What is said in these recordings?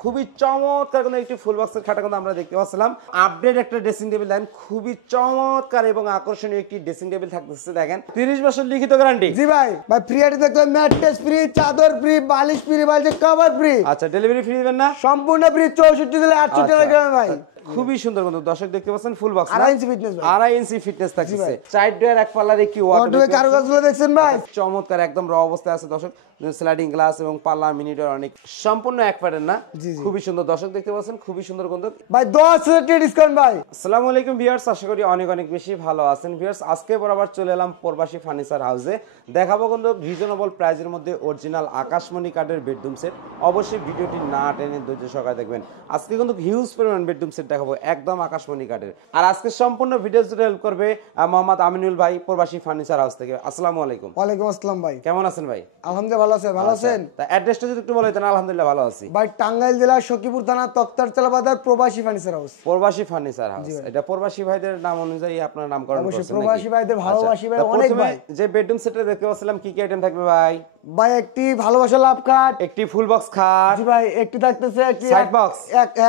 খুবই চমৎকার কোনো একটি ফুল বক্সের খাটা কিন্তু আমরা দেখতে পাচ্ছিলাম। আপডেট একটা ড্রেসিং টেবিল দেন, খুবই চমৎকার এবং আকর্ষণীয় একটি ড্রেসিং টেবিল থাকতেছে। দেখেন 30 বছর লিখিত গ্যারান্টি। জি ভাই ফ্রি আইডি দেখতে ম্যাট্রেস ফ্রি, চাদর ফ্রি, বালিশ ফ্রি, বালিশের কভার ফ্রি। আচ্ছা, ডেলিভারি ফ্রি দিবেন না? সম্পূর্ণ ফ্রি, 64 দিলে 800 টাকা গ্রাম ভাই। খুবই সুন্দর কিন্তু দর্শক দেখতে পাচ্ছেন ফুল বক্স 2.5 ইঞ্চি ফিটনেস ভাই, 2.5 ইঞ্চি ফিটনেস থাকছে। সাইড ডোর এক পাল্লার একটি ওয়ার্ডরোব কারুকাজগুলো দেখছেন ভাই, চমৎকার একদম র অবস্থায় আছে দর্শক। স্লাইডিং গ্লাস এবং পাল্লা মিনি ডোর অনেক সম্পূর্ণ এক প্যাটার্ন না, খুবই সুন্দর দর্শক দেখতে পাচ্ছেন, খুবই সুন্দর কিন্তু ভাই 10% ডিসকাউন্ট ভাই। আসসালামু আলাইকুম ভিউয়ার্স, আশা করি অনেক অনেক বেশি ভালো আছেন ভিউয়ার্স। আজকে বরাবর চলে এলাম প্রবাসী ফার্নিচার হাউসে, দেখাবো কিন্তু রিজনেবল প্রাইসের মধ্যে অরিজিনাল আকাশমণি কাঠের বেডরুম সেট। অবশ্যই ভিডিওটি না টেনে ধৈর্য সহকারে দেখবেন। আজকে কিন্তু হিউজ পরিমাণ বেডরুম সেট দেখাবো একদম আকাশমণি কাঠের। আর আজকে সম্পূর্ণ ভিডিও জুড়ে হেল্প করবে মোহাম্মদ আমিনুল ভাই, প্রবাসী ফার্নিচার হাউস থেকে। আসসালামু আলাইকুম। ওয়ালাইকুম আসসালাম ভাই, কেমন আছেন ভাই? আলহামদুলিল্লাহ ভালো আছেন। ভালো আছেন? তা অ্যাড্রেসটা যদি একটু বলেন। আলহামদুলিল্লাহ ভালো আছি ভাই। টাঙ্গাইল জেলা সখীপুর থানা তক্তারতলা বাজার প্রবাসী ফার্নিচার হাউস। প্রবাসী ফার্নিচার হাউস, এটা প্রবাসী ভাইদের নাম অনুযায়ী আপনার নামকরণ করছেন? অবশ্যই প্রবাসী ভাইদের ভালোবাসি ভাই অনেক ভাই। যে বেডরুম সেটটা দেখতে পাচ্ছিলাম কি কি আইটেম থাকবে ভাই? ভাই একটি ভালোবাসা লাভ খাট, একটি ফুল বক্স খাট, জি ভাই, একটি থাকতেছে একটি সাইড বক্স,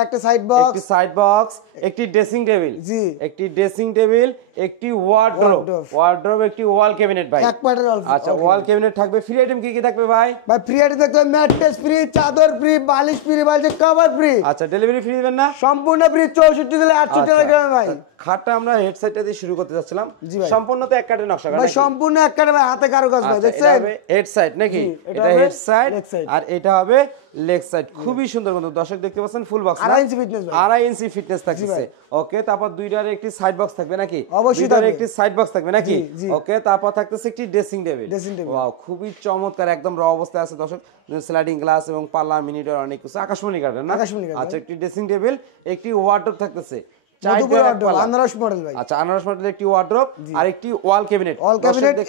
একটা সাইড বক্স, একটি সাইড বক্স, একটি ড্রেসিং টেবিল, জি একটি ড্রেসিং টেবিল, একটি ওয়ার্ডরোব, একটি ওয়াল ক্যাবিনেট ভাই। এক প্যাটার্ন। আচ্ছা, ওয়াল ক্যাবিনেট থাকবে। ফ্রি আইটেম কি কি থাকবে ভাই? ভাই ফ্রি আইডি দেখতে ম্যাট্রেস ফ্রি, চাদর ফ্রি, বালিশ ফ্রি, বালিশের কভার ফ্রি। আচ্ছা, ডেলিভারি ফ্রি দিবেন না? সম্পূর্ণ ফ্রি, 64 দিলে 800 টাকা গ্রাম ভাই। খাটটা আমরা হেড সাইডটা দিয়ে শুরু করতে যাচ্ছিলাম। সম্পূর্ণ তো এক কাঠের নকশা ভাই, সম্পূর্ণ এক কাঠে ভাই, হাতে কারুকাজ ভাই। দেখছেন হেড সাইড নাকি? এটা হেড সাইড আর এটা হবে লেগ সাইড। খুবই সুন্দর কিন্তু দর্শক দেখতে পাচ্ছেন ফুল বক্স 2.5 ইঞ্চি ফিটনেস ভাই, 2.5 ইঞ্চি ফিটনেস থাকছে। ওকে, তারপর দুইটার একটি সাইড বক্স থাকবে নাকি? অবশ্যই দুইটার একটি সাইড বক্স থাকবে নাকি? জি। ওকে, তারপর থাকতেছে একটি ড্রেসিং টেবিল। ওয়াও, খুবই চমৎকার একদম র অবস্থায় আছে দর্শক। স্লাইডিং গ্লাস এবং পাল্লা মিনি ডোর অনেক কিছু আকাশমণি কাঠের না? আচ্ছা, একটি ড্রেসিং টেবিল, একটি ওয়ার্ডরোব থাকতেছে। আনারস মডেল ভাই। আচ্ছা, আনারস মডেল একটি ওয়ার্ডরোব আর একটি ওয়াল ক্যাবিনেট।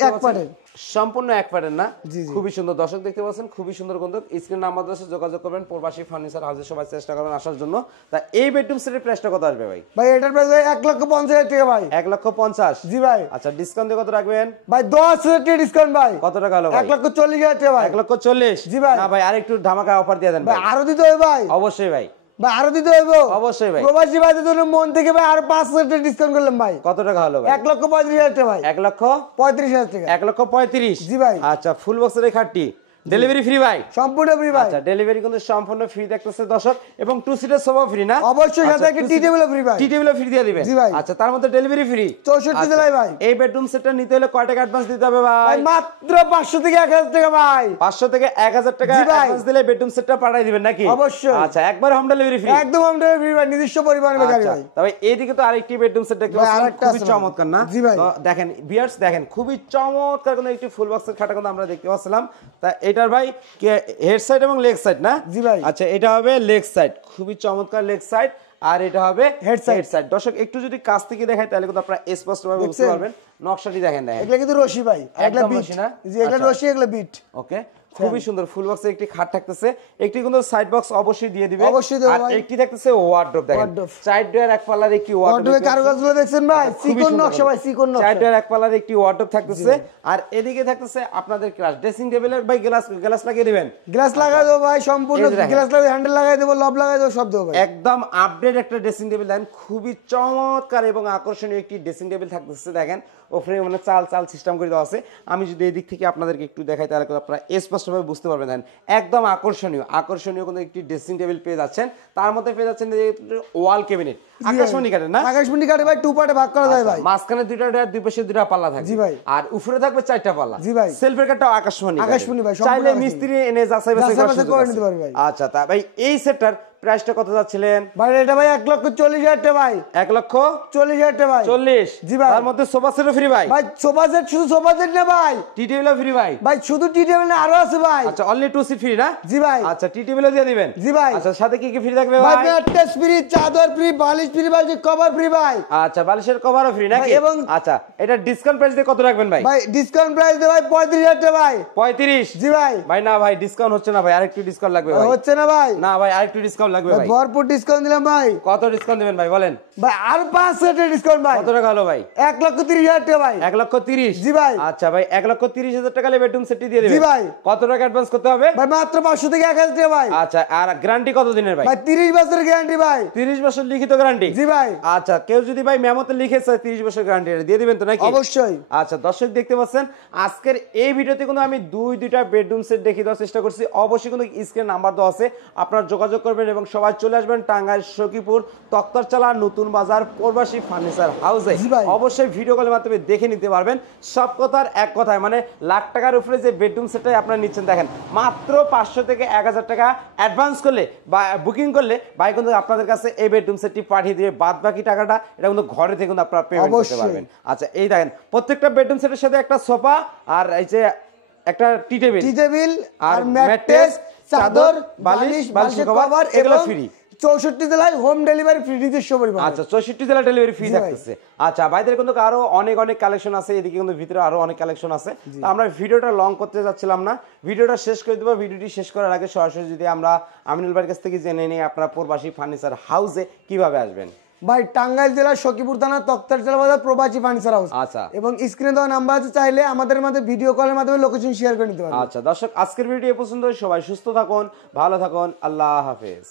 এক প্যাটার্ন, সম্পূর্ণ এক প্যাটার্ন না, খুবই সুন্দর দর্শক দেখতে পাচ্ছেন, খুবই সুন্দর কিন্তু। স্ক্রিন নাম্বার দিয়ে যোগাযোগ করবেন, প্রবাসী ফার্নিচার হাউসে সবাই চেষ্টা করবেন আসার জন্য। তা এই বেডরুম সেটের প্রাইসটা কত আসবে ভাই? ভাই এটার প্রাইস 1,50,000 টাকা ভাই। 1,50,000? জি ভাই। আচ্ছা, ডিসকাউন্ট দিয়ে কত রাখবেন ভাই? 10% টাকা ডিসকাউন্ট ভাই। কত টাকা হলো ভাই? 1,40,000 টাকা ভাই। 1,40,000? জি ভাই। না ভাই, আরেকটু ধামাকা অফার দিয়ে দেন ভাই। আরো দিতে হবে ভাই? অবশ্যই ভাই। ভাই আরো দিতে হবে অবশ্যই ভাই। প্রবাসী ভাইদের জন্য মন থেকে ভাই আরো 5% টাকা ডিসকাউন্ট করলাম ভাই। কত টাকা হলো ভাই? 1,35,000 টাকা ভাই। 1,35,000 টাকা। 1,35,000? জি ভাই। আচ্ছা, ফুল বক্সের এই খাটটি ডেলিভারি ফ্রি ভাই? সম্পূর্ণ ফ্রি ভাই। আচ্ছা, ডেলিভারি কিন্তু সম্পূর্ণ ফ্রি দেখতেছে দর্শক। এবং 2 সিটের সোফা ফ্রি না? অবশ্যই, সাথে একটা টি টেবিলও ফ্রি ভাই। টি টেবিলও ফ্রি দিয়ে দিবেন? জি ভাই। আচ্ছা, তার মধ্যে ডেলিভারি ফ্রি 64 জেলায় ভাই। এই বেডরুম সেটটা নিতে হলে কয় টাকা অ্যাডভান্স দিতে হবে ভাই? ভাই মাত্র 500 থেকে 1000 টাকা ভাই। 500 থেকে 1000 টাকা অ্যাডভান্স দিলে বেডরুম সেটটা পাঠিয়ে দিবেন নাকি? অবশ্যই। আচ্ছা, একবার হোম ডেলিভারি ফ্রি? একদম হোম ডেলিভারি ফ্রি ভাই, নিজস্ব পরিবহন গাড়ি ভাই। তবে এইদিকে তো আরেকটি বেডরুম সেট দেখতে পাচ্ছেন, খুবই চমৎকার না? জি ভাই। দেখেন ভিউয়ার্স, দেখেন খুবই চমৎকার কোন একটি ফুল বক্সের খাটা কিন্তু আমরা দেখতে পাচ্ছিলাম। তা এটার ভাই হেড সাইড এবং লেগ সাইড না? জি ভাই। আচ্ছা, এটা হবে লেগ সাইড, খুবই চমৎকার লেগ সাইড, আর এটা হবে হেড সাইড। দর্শক একটু যদি কাছ থেকে দেখাই তাহলে কিন্তু আপনারা স্পষ্টভাবে বুঝতে পারবেন। নকশাটি দেখেন। এগুলা কিন্তু রশি ভাই, এগুলা বিট। জি, এগুলা রশি, এগুলা বিট। ওকে, খুবই সুন্দর ফুল বক্সে একটি খাট থাকতেছে, একটি কিন্তু সাইড বক্স অবশ্যই দিয়ে দিবে, আর একটি থাকতেছে ওয়ার্ডরোব। দেখেন সাইড ডোর এক পাল্লার একটি ওয়ার্ডরোব, কারুকাজগুলো দেখছেন ভাই, সিকোন নকশা ভাই, সিকোন নকশা। সাইড ডোর এক পাল্লার একটি ওয়ার্ডরোব থাকতেছে, আর এদিকে থাকতেছে আপনাদের গ্লাস ড্রেসিং টেবিলের ভাই গ্লাস লাগিয়ে দিবেন। গ্লাস লাগাই দেবো ভাই, সম্পূর্ণ গ্লাস লাগাই, হ্যান্ডেল লাগাই দেবো, লব লাগাই দেবো, সব দেবো ভাই। একদম আপডেট একটা ড্রেসিং টেবিল দেন, খুবই চমৎকার এবং আকর্ষণীয় একটি ড্রেসিং টেবিল থাকতেছে। দেখেন ওপরে মানে চাল সিস্টেম করে দেওয়া আছে। আমি যদি এই দিক থেকে আপনাদেরকে একটু দেখাই তাহলে আপনারা স্পষ্টভাবে বুঝতে পারবেন। দেখেন একদম আকর্ষণীয় কোনো একটি ড্রেসিং টেবিল পেয়ে যাচ্ছেন। তার মধ্যে পেয়ে যাচ্ছেন ওয়াল ক্যাবিনেট আকাশমণি কাঠের না? আকাশমণি কাঠে ভাই, 2 পার্টে ভাগ করা যায় ভাই। মাঝখানে দুইটা দুই পাশে দুইটা পাল্লা থাকবে। জি ভাই। আর উপরে থাকবে 4টা পাল্লা। জি ভাই। সেলফের কাঠটাও আকাশমণি ভাই, চাইলে মিস্ত্রি এনে যাচাই বাছাই করে নিতে পারবে ভাই। আচ্ছা, তা ভাই এই সেটটার প্রাইসটা কত যাচ্ছিলেন ভাই? এটা ভাই 1,40,000 টাকা ভাই। 1,40,000 টাকা ভাই। 40? জি ভাই। তার মধ্যে সোফা সেটও ফ্রি ভাই? ভাই সোফা সেট, শুধু সোফা সেট না ভাই, টি টেবিলও ফ্রি ভাই? ভাই শুধু টি টেবিল না, আরো আছে ভাই। আচ্ছা, অনলি 2 সিট ফ্রি না? জি ভাই। আচ্ছা, টি টেবিলও দিয়ে দিবেন? জি ভাই। আচ্ছা, সাথে কি কি ফ্রি থাকবে ভাই? ভাই? ম্যাট্রেস ফ্রি, চাদর ফ্রি, বালিশ ফ্রি, বালিশের কভার ফ্রি ভাই। আচ্ছা, বালিশের কভারও ফ্রি নাকি? এবং আচ্ছা, এটা ডিসকাউন্ট প্রাইস দিয়ে কত রাখবেন ভাই? ভাই ডিসকাউন্ট প্রাইস দে ভাই 35,000 টাকা ভাই। 35? জি ভাই। ভাই না ভাই, ডিসকাউন্ট হচ্ছে না ভাই, আরেকটু ডিসকাউন্ট লাগবে ভাই। হচ্ছে না ভাই? না ভাই, আরেকটু ডিসকাউন্ট লাগবে ভাই ভাই? ভরপুর ডিসকাউন্ট দিলাম ভাই। কত ডিসকাউন্ট দিবেন ভাই বলেন? ভাই আর 500 ডিসকাউন্ট ভাই। কত টাকা হলো ভাই? 1,30,000 টাকা ভাই। 1,30,000। জি ভাই। আচ্ছা ভাই 1,30,000 টাকা হলে বেডরুম সেটটি দিয়ে দিবেন? জি ভাই। কত টাকা অ্যাডভান্স করতে হবে? ভাই মাত্র 500 থেকে 1000 টাকা ভাই। আচ্ছা আর গ্যারান্টি কত দিনের ভাই? ভাই 30 বছরের গ্যারান্টি ভাই। 30 বছর লিখিত গ্যারান্টি? জি ভাই। আচ্ছা কেউ যদি ভাই মেমোতে লিখেছে 30 বছর গ্যারান্টি দিয়ে দিবেন তো নাকি? অবশ্যই। আচ্ছা দর্শক দেখতে পাচ্ছেন আজকের এই ভিডিওতে কিন্তু আমি দুইটা বেডরুম সেট দেখিয়ে দেওয়ার চেষ্টা করছি। অবশ্যই কিন্তু স্ক্রিনে নাম্বার দেওয়া আছে, আপনারা যোগাযোগ করবেন এবং সবাই চলে আসবেন টাঙ্গাইল সখীপুর তক্তারচালা নতুন বাজার প্রবাসী ফার্নিচার হাউসে। জি ভাই। অবশ্যই ভিডিও কলের মাধ্যমে দেখে নিতে পারবেন। সব কথার এক কথায় মানে লাখ টাকার উপরে যে বেডরুম সেটটাই আপনারা নিচ্ছেন দেখেন মাত্র 500 থেকে 1000 টাকা অ্যাডভান্স করলে বা বুকিং করলে ভাই কিন্তু আপনাদের কাছে এই বেডরুম সেটটি পাঠিয়ে দিবে। বাদ বাকি টাকাটা এটা কিন্তু ঘরে থেকে কিন্তু আপনারা পেমেন্ট করতে পারবেন। আচ্ছা এই দেখেন প্রত্যেকটা বেডরুম সেটের সাথে একটা সোফা আর এই যে একটা টি টেবিল আর ম্যাট্রেস, চাদর, বালিশ কভার এগুলো এবং ফ্রি। 64 জেলায় হোম ডেলিভারি ফ্রি নিজস্ব পরিমাণ। আচ্ছা 64 জেলা ডেলিভারি ফ্রি জি ভাই। থাকতেছে। আচ্ছা ভাইদের কিন্তু আরো অনেক কালেকশন আছে, এদিকে কিন্তু ভিতরে আরো অনেক কালেকশন আছে। তো আমরা ভিডিওটা লং করতে যাচ্ছিলাম না, ভিডিওটা শেষ করে দেবো। ভিডিওটি শেষ করার আগে সরাসরি যদি আমরা আমিনুল ভাইয়ের কাছ থেকে জেনে নিই আপনারা প্রবাসী ফার্নিচার হাউসে কিভাবে আসবেন। ভাই টাঙ্গাইল জেলার সখীপুর থানা তক্তারচালা বাজার প্রবাসী ফার্নিচার হাউস। আচ্ছা এবং স্ক্রিনে দেওয়া নাম্বার আছে, চাইলে আমাদের মধ্যে ভিডিও কলের মাধ্যমে লোকেশন শেয়ার করে নিতে পারবেন। আচ্ছা দর্শক আজকের ভিডিও এ পর্যন্ত। সবাই সুস্থ থাকুন, ভালো থাকুন, আল্লাহ হাফেজ।